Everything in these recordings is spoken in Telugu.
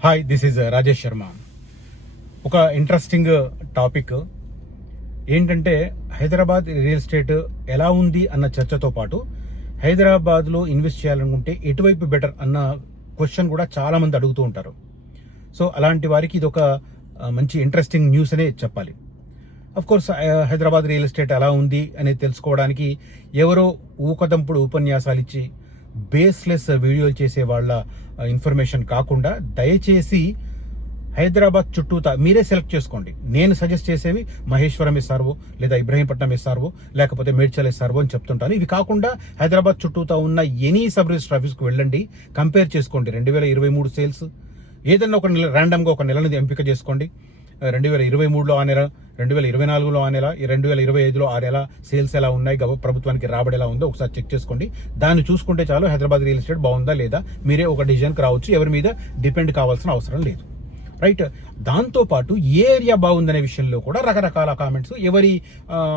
Hi this is Rajesh Sharma ఒక ఇంట్రెస్టింగ్ టాపిక్ uh, ఏంటంటే హైదరాబాద్ రియల్ ఎస్టేట్ ఎలా ఉంది అన్న చర్చతో పాటు హైదరాబాద్లో ఇన్వెస్ట్ చేయాలనుకుంటే ఎటువైపు బెటర్ అన్న క్వశ్చన్ కూడా చాలామంది అడుగుతూ ఉంటారు. సో అలాంటి వారికి ఇది ఒక uh, మంచి ఇంట్రెస్టింగ్ న్యూస్ అనే చెప్పాలి. Course uh, Hyderabad real estate ఎలా ఉంది అనేది తెలుసుకోవడానికి ఎవరో ఊకదంపుడు ఉపన్యాసాలు ఇచ్చి బేస్లెస్ వీడియోలు చేసే వాళ్ళ ఇన్ఫర్మేషన్ కాకుండా దయచేసి హైదరాబాద్ చుట్టూతా మీరే సెలెక్ట్ చేసుకోండి. నేను సజెస్ట్ చేసేవి మహేశ్వరం ఎస్ఆర్ఓ లేదా ఇబ్రహీంపట్నం ఎస్ఆర్ఓ లేకపోతే మేడ్చల్ ఎస్ఆర్ఓ అని చెప్తుంటాను. ఇవి కాకుండా హైదరాబాద్ చుట్టూతా ఉన్న ఎనీ సబ్ రిజిస్టర్ ఆఫీస్కి వెళ్ళండి. కంపేర్ చేసుకోండి. రెండు వేల ఇరవై మూడు సేల్స్ ఏదన్నా ఒక నెల ర్యాండమ్గా ఒక నెలని ఎంపిక చేసుకోండి. రెండు వేల ఇరవై మూడులో ఆ నెల రెండు వేల ఇరవై నాలుగులో ఆ నెల ఈ రెండు వేల ఇరవై ఐదులో ఆ నెల సేల్స్ ఎలా ఉన్నాయి ప్రభుత్వానికి రాబడి ఎలా ఉందో ఒకసారి చెక్ చేసుకోండి. దాన్ని చూసుకుంటే చాలు హైదరాబాద్ రియల్ ఎస్టేట్ బాగుందా లేదా మీరే ఒక డిసిజన్కి రావచ్చు. ఎవరి మీద డిపెండ్ కావాల్సిన అవసరం లేదు. రైట్? దాంతో పాటు ఏ ఏరియా బాగుందనే విషయంలో కూడా రకరకాల కామెంట్స్ ఎవరి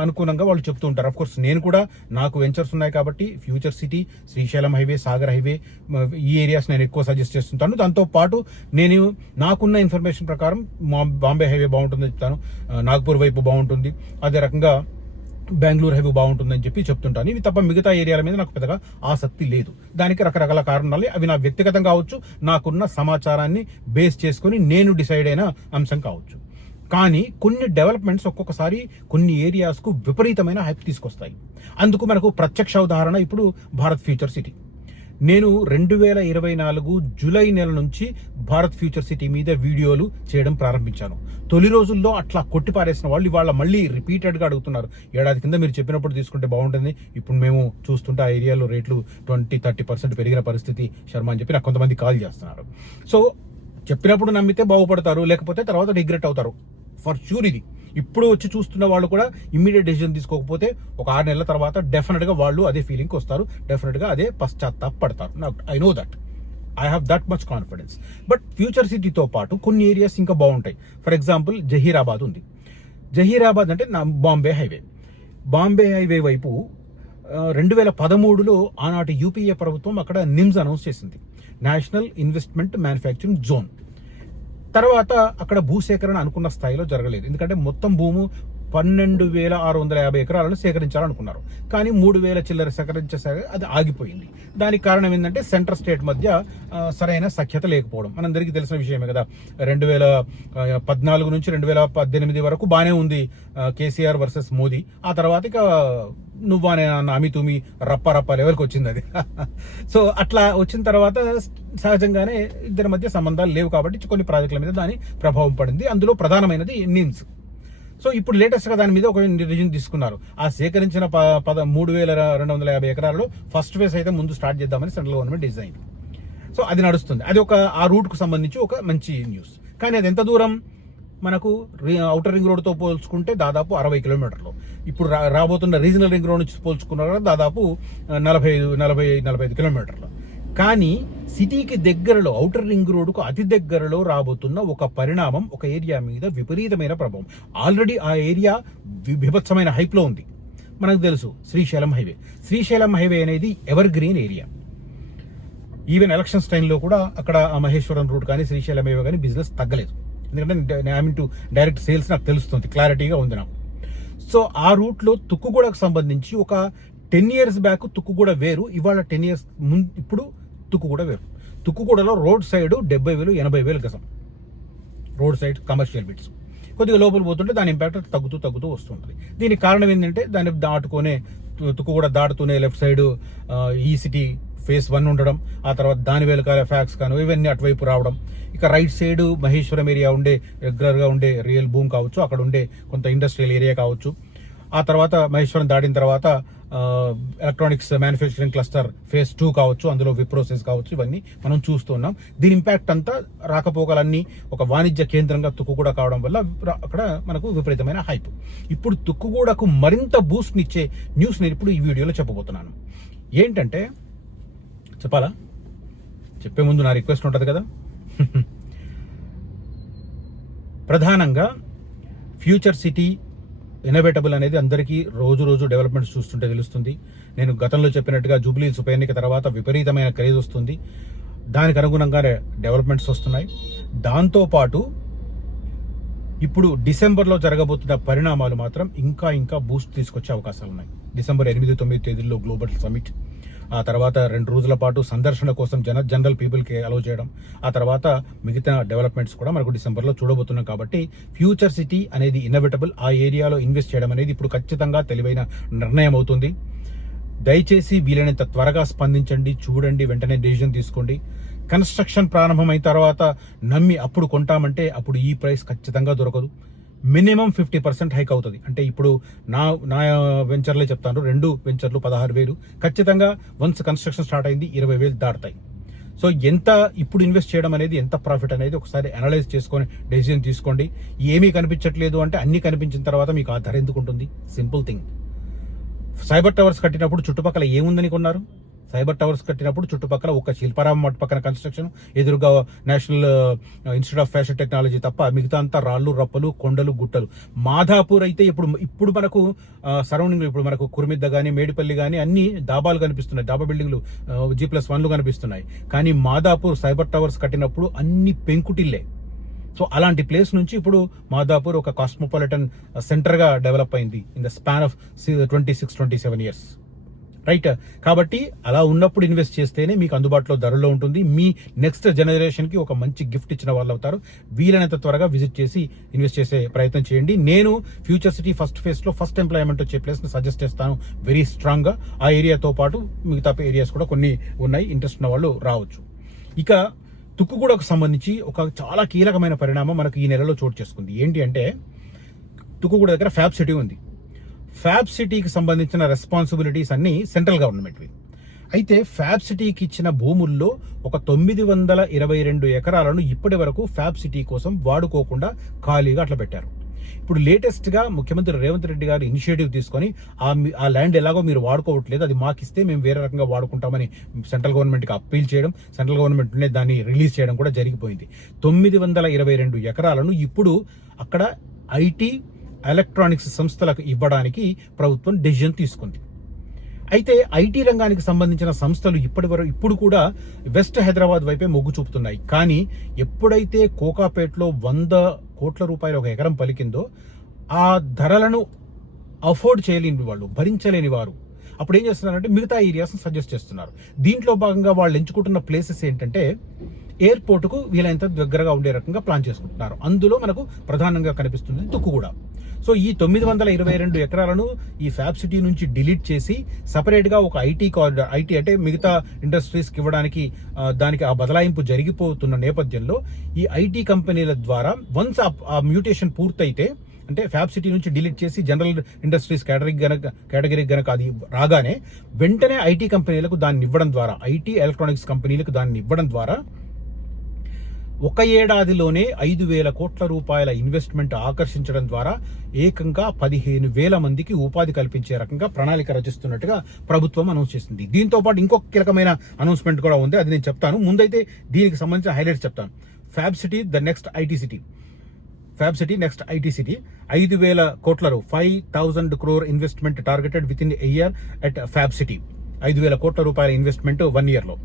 అనుకూలంగా వాళ్ళు చెప్తూ ఉంటారు. అఫ్ కోర్స్ నేను కూడా నాకు వెంచర్స్ ఉన్నాయి కాబట్టి future city Srisailam highway Sagar highway ఈ ఏరియాస్ నేను ఎక్కువ సజెస్ట్ చేస్తుంటాను. దాంతోపాటు నేను నాకున్న ఇన్ఫర్మేషన్ ప్రకారం మా- బాంబే హైవే బాగుంటుందని చెప్తాను. నాగ్పూర్ వైపు బాగుంటుంది. అదే రకంగా బెంగళూరు హెవీ బాగుంటుందని చెప్పి చెప్తుంటాను. ఇవి తప్ప మిగతా ఏరియాల మీద నాకు పెద్దగా ఆసక్తి లేదు. దానికి రకరకాల కారణాలు అవి నా వ్యక్తిగతం కావచ్చు నాకున్న సమాచారాన్ని బేస్ చేసుకొని నేను డిసైడ్ అయిన అంశం కావచ్చు. కానీ కొన్ని డెవలప్మెంట్స్ ఒక్కొక్కసారి కొన్ని ఏరియాస్కు విపరీతమైన హైప్ తీసుకొస్తాయి. అందుకు మనకు ప్రత్యక్ష ఉదాహరణ ఇప్పుడు భారత్ ఫ్యూచర్ సిటీ. నేను రెండు వేల ఇరవై నాలుగు జూలై నెల నుంచి భారత్ ఫ్యూచర్ సిటీ మీద వీడియోలు చేయడం ప్రారంభించాను. తొలి రోజుల్లో అట్లా కొట్టిపారేసిన వాళ్ళు ఇవాళ మళ్ళీ రిపీటెడ్గా అడుగుతున్నారు. ఏడాది కింద మీరు చెప్పినప్పుడు తీసుకుంటే బాగుంటుంది. ఇప్పుడు మేము చూస్తుంటే ఆ ఏరియాలో రేట్లు ట్వంటీ థర్టీ పర్సెంట్ పెరిగిన పరిస్థితి శర్మ అని చెప్పి నాకు కొంతమంది కాల్ చేస్తున్నారు. సో చెప్పినప్పుడు నమ్మితే బాగుపడతారు లేకపోతే తర్వాత రిగ్రెట్ అవుతారు. ఫర్ షూర్ ఇది ఇప్పుడు వచ్చి చూస్తున్న వాళ్ళు కూడా ఇమ్మీడియట్ డెసిజన్ తీసుకోకపోతే ఒక ఆరు నెలల తర్వాత డెఫినెట్గా వాళ్ళు అదే ఫీలింగ్కి వస్తారు. డెఫినెట్గా అదే పశ్చాత్తాప పడతారు. I know that I have that much confidence but future సిటీతో పాటు కొన్ని ఏరియాస్ ఇంకా బాగుంటాయి. ఫర్ ఎగ్జాంపుల్ జహీరాబాద్ ఉంది. జహీరాబాద్ అంటే నా బాంబే హైవే బాంబే హైవే వైపు రెండు వేల పదమూడులో ఆనాటి యూపీఏ ప్రభుత్వం అక్కడ నిమ్స్ అనౌన్స్ చేసింది. నేషనల్ ఇన్వెస్ట్మెంట్ మ్యానుఫ్యాక్చరింగ్ జోన్ తర్వాత అక్కడ భూసేకరణ అనుకున్న స్థాయిలో జరగలేదు. ఎందుకంటే మొత్తం భూము పన్నెండు వేల ఆరు వందల యాభై ఎకరాలను సేకరించాలనుకున్నారు. కానీ మూడు వేల చిల్లర సేకరించేసరి అది ఆగిపోయింది. దానికి కారణం ఏంటంటే సెంటర్ స్టేట్ మధ్య సరైన సఖ్యత లేకపోవడం. మనందరికీ తెలిసిన విషయమే కదా. రెండు వేల పద్నాలుగు నుంచి రెండు వేల పద్దెనిమిది వరకు బాగానే ఉంది కేసీఆర్ వర్సెస్ మోదీ. ఆ తర్వాత ఇక నువ్వానే అన్న అమి తుమి రప్ప రప్ప లెవెల్కి వచ్చింది అది. సో అట్లా వచ్చిన తర్వాత సహజంగానే ఇద్దరి మధ్య సంబంధాలు లేవు కాబట్టి కొన్ని ప్రాజెక్టుల మీద దాని ప్రభావం పడింది. అందులో ప్రధానమైనది నిమ్స్. సో ఇప్పుడు లేటెస్ట్గా దాని మీద ఒక డిసిజన్ తీసుకున్నారు. ఆ సేకరించిన ప- పద మూడు వేల రెండు వందల యాభై ఎకరాల్లో ఫస్ట్ ఫేజ్ అయితే ముందు స్టార్ట్ చేద్దామని సెంట్రల్ గవర్నమెంట్ డిజైన్. సో అది నడుస్తుంది. అది ఒక ఆ రూట్కు సంబంధించి ఒక మంచి న్యూస్. కానీ అది ఎంత దూరం? మనకు అవుటర్ రింగ్ రోడ్తో పోల్చుకుంటే దాదాపు అరవై కిలోమీటర్లు. ఇప్పుడు రా- రాబోతున్న రీజనల్ రింగ్ రోడ్ నుంచి పోల్చుకున్నారు దాదాపు నలభై ఐదు నలభై నలభై ఐదు కిలోమీటర్లు. కానీ సిటీకి దగ్గరలో అవుటర్ రింగ్ రోడ్కు అతి దగ్గరలో రాబోతున్న ఒక పరిణామం ఒక ఏరియా మీద విపరీతమైన ప్రభావం. ఆల్రెడీ ఆ ఏరియా విభత్సమైన హైప్లో ఉంది. మనకు తెలుసు శ్రీశైలం హైవే. శ్రీశైలం హైవే అనేది evergreen area. Even elections టైంలో కూడా అక్కడ ఆ మహేశ్వరం రూట్ కానీ శ్రీశైలం హైవే కానీ బిజినెస్ తగ్గలేదు. ఎందుకంటే I mean to direct sales నాకు తెలుస్తుంది. క్లారిటీగా ఉంది నాకు. సో ఆ రూట్లో తుక్కుగూడకు సంబంధించి ఒక టెన్ ఇయర్స్ బ్యాక్ తుక్కుగూడ వేరు. ఇవాళ టెన్ ఇయర్స్ ముందు ఇప్పుడు తుక్కుగూడ వేరు. తుక్కుగూడలో రోడ్ సైడ్ డెబ్బై వేలు ఎనభై వేలు గజం. Road side commercial bits. కొద్దిగా లోపల పోతుంటే దాని ఇంపాక్ట్ తగ్గుతూ తగ్గుతూ వస్తుంటుంది. దీనికి కారణం ఏంటంటే దాన్ని దాటుకునే తుక్కుగూడ దాటుతూనే లెఫ్ట్ సైడ్ ఈ సిటీ ఫేస్ వన్ ఉండడం ఆ తర్వాత దాని వెనకాల ఫ్యాక్స్ కాను ఇవన్నీ అటువైపు రావడం. ఇక రైట్ సైడ్ మహేశ్వరం ఏరియా ఉండే రెగ్యులర్గా ఉండే రియల్ భూమి కావచ్చు అక్కడ ఉండే కొంత ఇండస్ట్రియల్ ఏరియా కావచ్చు. ఆ తర్వాత మహేశ్వరం దాటిన తర్వాత electronics manufacturing cluster phase two కావచ్చు అందులో విప్రోసెస్ కావచ్చు ఇవన్నీ మనం చూస్తున్నాం దీని ఇంపాక్ట్ అంతా రాకపోకలన్నీ ఒక వాణిజ్య కేంద్రంగా తుక్కుగూడ కావడం వల్ల అక్కడ మనకు విపరీతమైన హైప్ ఇప్పుడు తుక్కుగూడకు మరింత బూస్ట్ ఇచ్చే న్యూస్ నేను ఇప్పుడు ఈ వీడియోలో చెప్పబోతున్నాను. ఏంటంటే చెప్పాలా? చెప్పే ముందు నా రిక్వెస్ట్ ఉంటుంది కదా? ప్రధానంగా ఫ్యూచర్ సిటీ ఇన్నోవేటబుల్ అనేది అందరికీ రోజు రోజు డెవలప్మెంట్స్ చూస్తుంటే తెలుస్తుంది. నేను గతంలో చెప్పినట్టుగా జూబ్లీస్ ఉప ఎన్నిక తర్వాత విపరీతమైన క్రేజ్ వస్తుంది. దానికి అనుగుణంగానే డెవలప్మెంట్స్ వస్తున్నాయి. దాంతోపాటు ఇప్పుడు డిసెంబర్లో జరగబోతున్న పరిణామాలు మాత్రం ఇంకా ఇంకా బూస్ట్ తీసుకొచ్చే అవకాశాలు ఉన్నాయి డిసెంబర్ ఎనిమిది తొమ్మిది తేదీల్లో గ్లోబల్ సమిట్ ఆ తర్వాత రెండు రోజుల పాటు సందర్శన కోసం జన జనరల్ పీపుల్కి అలౌ చేయడం. ఆ తర్వాత మిగతా డెవలప్మెంట్స్ కూడా మనకు డిసెంబర్లో చూడబోతున్నాం కాబట్టి ఫ్యూచర్ సిటీ అనేది ఇన్నోవేటబుల్ ఆ ఏరియాలో ఇన్వెస్ట్ చేయడం అనేది ఇప్పుడు ఖచ్చితంగా తెలివైన నిర్ణయం అవుతుంది. దయచేసి వీలైనంత త్వరగా స్పందించండి చూడండి వెంటనే డెసిజన్ తీసుకోండి. కన్స్ట్రక్షన్ ప్రారంభమైన తర్వాత నమ్మి అప్పుడు కొంటామంటే అప్పుడు ఈ ప్రైస్ ఖచ్చితంగా దొరకదు. మినిమం ఫిఫ్టీ పర్సెంట్ హైక్ అవుతుంది. అంటే ఇప్పుడు నా నా వెంచర్లే చెప్తాను. రెండు వెంచర్లు పదహారు వేలు. ఖచ్చితంగా వన్స్ కన్స్ట్రక్షన్ స్టార్ట్ అయింది ఇరవై వేలు దాటుతాయి. సో ఎంత ఇప్పుడు ఇన్వెస్ట్ చేయడం అనేది ఎంత ప్రాఫిట్ అనేది ఒకసారి అనలైజ్ చేసుకొని డెసిజన్ తీసుకోండి. ఏమీ కనిపించట్లేదు అంటే అన్ని కనిపించిన తర్వాత మీకు ఆ ధర ఎందుకు ఉంటుంది సింపుల్ థింగ్. సైబర్ టవర్స్ కట్టినప్పుడు చుట్టుపక్కల ఏముందని కొన్నారు? సైబర్ టవర్స్ కట్టినప్పుడు చుట్టుపక్కల ఒక శిల్పారామం మట్ పక్కన కన్స్ట్రక్షన్ ఎదురుగా National Institute of Fashion Technology తప్ప మిగతా అంతా రాళ్ళు రప్పలు కొండలు గుట్టలు. మాధాపూర్ అయితే ఇప్పుడు ఇప్పుడు మనకు సరౌండింగ్ ఇప్పుడు మనకు కురిమిద్ద కానీ మేడిపల్లి కానీ అన్ని డాబాలు కనిపిస్తున్నాయి. డాబా బిల్డింగ్లు జీ ప్లస్ వన్లు కనిపిస్తున్నాయి. కానీ మాదాపూర్ సైబర్ టవర్స్ కట్టినప్పుడు అన్ని పెంకుటిల్లే. సో అలాంటి ప్లేస్ నుంచి ఇప్పుడు మాదాపూర్ ఒక కాస్మోపాలిటన్ సెంటర్గా డెవలప్ అయింది in the span of twenty six twenty seven years. Right కాబట్టి అలా ఉన్నప్పుడు ఇన్వెస్ట్ చేస్తేనే మీకు అందుబాటులో ధరలో ఉంటుంది. మీ నెక్స్ట్ జనరేషన్కి ఒక మంచి గిఫ్ట్ ఇచ్చిన వాళ్ళు అవుతారు. వీలైనంత త్వరగా విజిట్ చేసి ఇన్వెస్ట్ చేసే ప్రయత్నం చేయండి. నేను ఫ్యూచర్ సిటీ ఫస్ట్ ఫేస్లో ఫస్ట్ ఎంప్లాయ్మెంట్ వచ్చే ప్లేస్ని సజెస్ట్ చేస్తాను. వెరీ స్ట్రాంగ్గా ఆ ఏరియాతో పాటు మిగతా ఏరియాస్ కూడా కొన్ని ఉన్నాయి. ఇంట్రెస్ట్ ఉన్న వాళ్ళు రావచ్చు. ఇక తుక్కుగూడకు సంబంధించి ఒక చాలా కీలకమైన పరిణామం మనకు ఈ నెలలో చోటు చేసుకుంది. ఏంటి అంటే తుక్కుగూడ దగ్గర ఫ్యాబ్ సిటీ ఉంది. ఫ్యాబ్ సిటీకి సంబంధించిన రెస్పాన్సిబిలిటీస్ అన్ని సెంట్రల్ గవర్నమెంట్వి అయితే ఫ్యాబ్ సిటీకి ఇచ్చిన భూముల్లో ఒక తొమ్మిది వందల ఇరవై రెండు ఎకరాలను ఇప్పటి వరకు ఫ్యాబ్ సిటీ కోసం వాడుకోకుండా ఖాళీగా అట్లా పెట్టారు. ఇప్పుడు లేటెస్ట్గా ముఖ్యమంత్రి రేవంత్ రెడ్డి గారు ఇనిషియేటివ్ తీసుకొని ఆ ఆ ల్యాండ్ ఎలాగో మీరు వాడుకోవట్లేదు అది మాకు ఇస్తే మేము వేరే రకంగా వాడుకుంటామని సెంట్రల్ గవర్నమెంట్కి అప్పీల్ చేయడం సెంట్రల్ గవర్నమెంట్నే దాన్ని రిలీజ్ చేయడం కూడా జరిగిపోయింది. తొమ్మిది వందల ఇరవై రెండు ఎకరాలను ఇప్పుడు అక్కడ ఐటీ ఎలక్ట్రానిక్స్ సంస్థలకు ఇవ్వడానికి ప్రభుత్వం డెసిజన్ తీసుకుంది. అయితే ఐటీ రంగానికి సంబంధించిన సంస్థలు ఇప్పటి వరకు ఇప్పుడు కూడా వెస్ట్ హైదరాబాద్ వైపే మొగ్గు చూపుతున్నాయి. కానీ ఎప్పుడైతే కోకాపేట్లో వంద కోట్ల రూపాయలు ఒక ఎకరం పలికిందో ఆ ధరలను అఫోర్డ్ చేయలేని వాళ్ళు భరించలేని వారు అప్పుడు ఏం చేస్తున్నారంటే మిగతా ఏరియాస్ సజెస్ట్ చేస్తున్నారు. దీంట్లో భాగంగా వాళ్ళు ఎంచుకుంటున్న ప్లేసెస్ ఏంటంటే ఎయిర్పోర్ట్కు వీలైనంత దగ్గరగా ఉండే రకంగా ప్లాన్ చేసుకుంటున్నారు. అందులో మనకు ప్రధానంగా కనిపిస్తుంది తుక్కు కూడా సో ఈ తొమ్మిది వందల ఇరవై రెండు ఎకరాలను ఈ ఫ్యాబ్ సిటీ నుంచి డిలీట్ చేసి సపరేట్గా ఒక ఐటీ కారిడార్ ఐటీ అంటే మిగతా ఇండస్ట్రీస్కి ఇవ్వడానికి దానికి ఆ బదలాయింపు జరిగిపోతున్న నేపథ్యంలో ఈ ఐటీ కంపెనీల ద్వారా వన్స్ ఆ మ్యూటేషన్ పూర్తయితే అంటే ఫ్యాబ్ సిటీ నుంచి డిలీట్ చేసి జనరల్ ఇండస్ట్రీస్ కేటగిరీ గనక కేటగిరీ గనక అది రాగానే వెంటనే ఐటీ కంపెనీలకు దాన్ని ఇవ్వడం ద్వారా ఐటీ ఎలక్ట్రానిక్స్ కంపెనీలకు దాన్ని ఇవ్వడం ద్వారా ఒక ఏడాదిలోనే ఐదు వేల కోట్ల రూపాయల ఇన్వెస్ట్మెంట్ ఆకర్షించడం ద్వారా ఏకంగా పదిహేను వేల మందికి ఉపాధి కల్పించే రకంగా ప్రణాళిక రచిస్తున్నట్టుగా ప్రభుత్వం అనౌన్స్ చేసింది. దీంతో పాటు ఇంకొక కీలకమైన అనౌన్స్మెంట్ కూడా ఉంది అది నేను చెప్తాను. ముందైతే దీనికి సంబంధించిన హైలైట్స్ చెప్తాను. Fab city the next IT city fab city next IT city ఐదు వేల కోట్ల five thousand crore investment targeted within year at fab city ఐదు వేల కోట్ల రూపాయల ఇన్వెస్ట్మెంట్ వన్ ఇయర్లో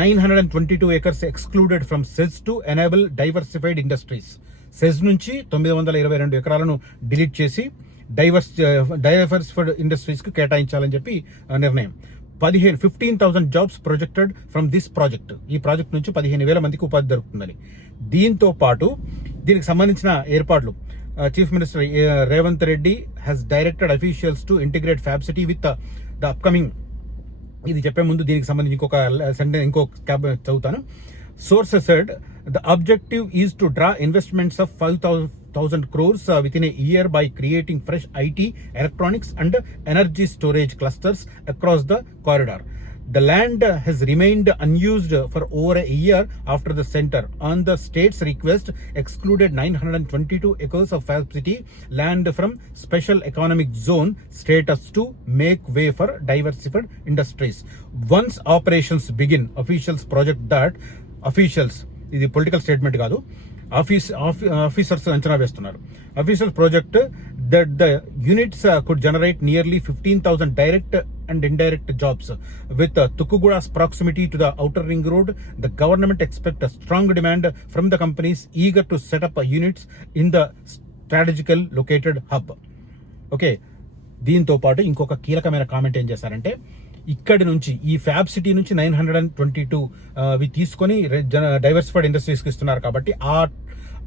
nine hundred and twenty two acres excluded from SEZ to enable diversified industries SEZ నుంచి తొమ్మిది వందల ఇరవై రెండు ఎకరాలను డిలీట్ చేసి డైవర్స్ డైవర్సిఫైడ్ ఇండస్ట్రీస్కి కేటాయించాలని చెప్పి నిర్ణయం. పదిహేను fifteen thousand jobs projected from this project ఈ ప్రాజెక్ట్ నుంచి పదిహేను వేల మందికి ఉపాధి దొరుకుతుందని. దీంతో పాటు దీనికి సంబంధించిన ఏర్పాట్లు. Chief minister Revanth Reddy has directed officials to integrate fab city with the upcoming ఇది చెప్పే ముందు దీనికి సంబంధించి ఇంకొక సెంటెన్స్ ఇంకో క్యాబ్ చదువుతాను. Sources said the objective is to draw investments of five thousand crores within a year by creating fresh IT electronics and energy storage clusters across the corridor The land has remained unused for over a year after the center, on the state's request, excluded 922 acres of Fab City land from special economic zone status to make way for diversified industries. Once operations begin, officials project that officials ఇది పొలిటికల్ స్టేట్మెంట్ కాదు ఆఫీస్ ఆఫీసర్స్ అంచనా వేస్తున్నారు official project that the units could generate nearly fifteen thousand direct and indirect jobs. With uh, Tukuguda's proximity to the outer ring road, the government expect a strong demand from the companies eager to set up uh, units in the strategical located hub. Okay దీంతో పాటు ఇంకొక కీలకమైన కామెంట్ ఏం చేశారంటే ఇక్కడి నుంచి ఈ ఫ్యాబ్ సిటీ నుంచి nine hundred and twenty two అవి తీసుకొని డైవర్సిఫైడ్ ఇండస్ట్రీస్కి ఇస్తున్నారు కాబట్టి ఆ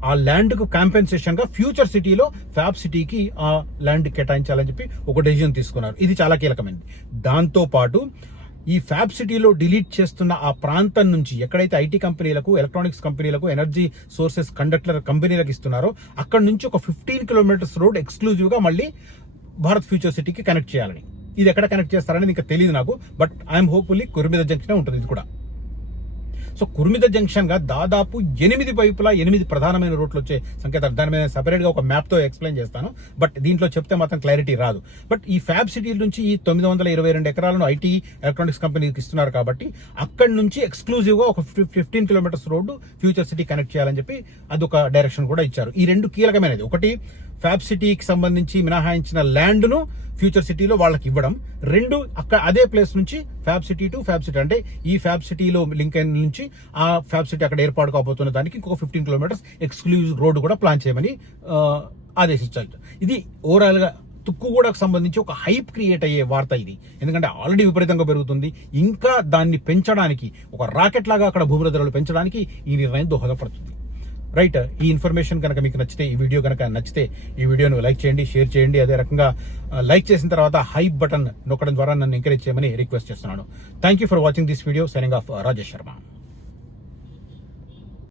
ఆ ల్యాండ్కు కాంపెన్సేషన్గా ఫ్యూచర్ సిటీలో ఫ్యాబ్ సిటీకి ఆ ల్యాండ్ కేటాయించాలని చెప్పి ఒక డెసిజన్ తీసుకున్నారు. ఇది చాలా కీలకమైనది దాంతోపాటు ఈ ఫ్యాబ్ సిటీలో డిలీట్ చేస్తున్న ఆ ప్రాంతం నుంచి ఎక్కడైతే ఐటీ కంపెనీలకు ఎలక్ట్రానిక్స్ కంపెనీలకు ఎనర్జీ సోర్సెస్ కండక్టర్ కంపెనీలకు ఇస్తున్నారో అక్కడ నుంచి ఒక ఫిఫ్టీన్ కిలోమీటర్స్ రోడ్ ఎక్స్క్లూజివ్గా మళ్ళీ భారత్ ఫ్యూచర్ సిటీకి కనెక్ట్ చేయాలని. ఇది ఎక్కడ కనెక్ట్ చేస్తారని ఇంకా తెలియదు నాకు but I'm hopefully Kurimida junction ఉంటుంది ఇది కూడా. సో కుర్మిద జంక్షన్గా దాదాపు ఎనిమిది వైపులా ఎనిమిది ప్రధానమైన రూట్లు వచ్చే సంకేతాలు. దాని మీద సెపరేట్గా ఒక మ్యాప్తో ఎక్స్ప్లెయిన్ చేస్తాను. బట్ దీంట్లో చెప్తే మాత్రం క్లారిటీ రాదు. బట్ ఈ ఫ్యాబ్ సిటీ నుంచి ఈ తొమ్మిది వందల ఇరవై రెండు ఎకరాలను ఐటీ ఎలక్ట్రానిక్స్ కంపెనీకి ఇస్తున్నారు కాబట్టి అక్కడి నుంచి ఎక్స్క్లూజివ్గా ఒక fifteen kilometres road future city connect చేయాలని చెప్పి అదొక డైరెక్షన్ కూడా ఇచ్చారు. ఈ రెండు కీలకమైనది. ఒకటి ఫ్యాబ్ సిటీకి సంబంధించి మినహాయించిన ల్యాండ్ను ఫ్యూచర్ సిటీలో వాళ్ళకి ఇవ్వడం. రెండు అక్కడ అదే ప్లేస్ నుంచి fab city to fab city అంటే ఈ ఫ్యాబ్ సిటీలో లింక్ అయిన నుంచి ఆ ఫ్యాబ్ సిటీ అక్కడ ఏర్పాటు కాబోతున్న దానికి ఇంకొక ఫిఫ్టీన్ కిలోమీటర్స్ ఎక్స్క్లూజివ్ రోడ్డు కూడా ప్లాన్ చేయమని ఆ, ఆదేశించారు. ఇది ఓవరాల్గా తుక్కు తుక్కుగూడకు సంబంధించి ఒక హైప్ క్రియేట్ అయ్యే వార్త ఇది. ఎందుకంటే ఆల్రెడీ విపరీతంగా పెరుగుతుంది. ఇంకా దాన్ని పెంచడానికి ఒక రాకెట్ లాగా అక్కడ భూముల ధరలు పెంచడానికి ఈ నిర్ణయం దోహదపడుతుంది. రైట్ ఈ ఇన్ఫర్మేషన్ కనుక మీకు నచ్చితే ఈ వీడియో కనుక నచ్చితే ఈ వీడియోను లైక్ చేయండి షేర్ చేయండి. అదే రకంగా లైక్ చేసిన తర్వాత హైప్ బటన్ నొక్కడం ద్వారా నన్ను ఎంకరేజ్ చేయమని రిక్వెస్ట్ చేస్తున్నాను. Thank you for watching this video signing off Rajesh Sharma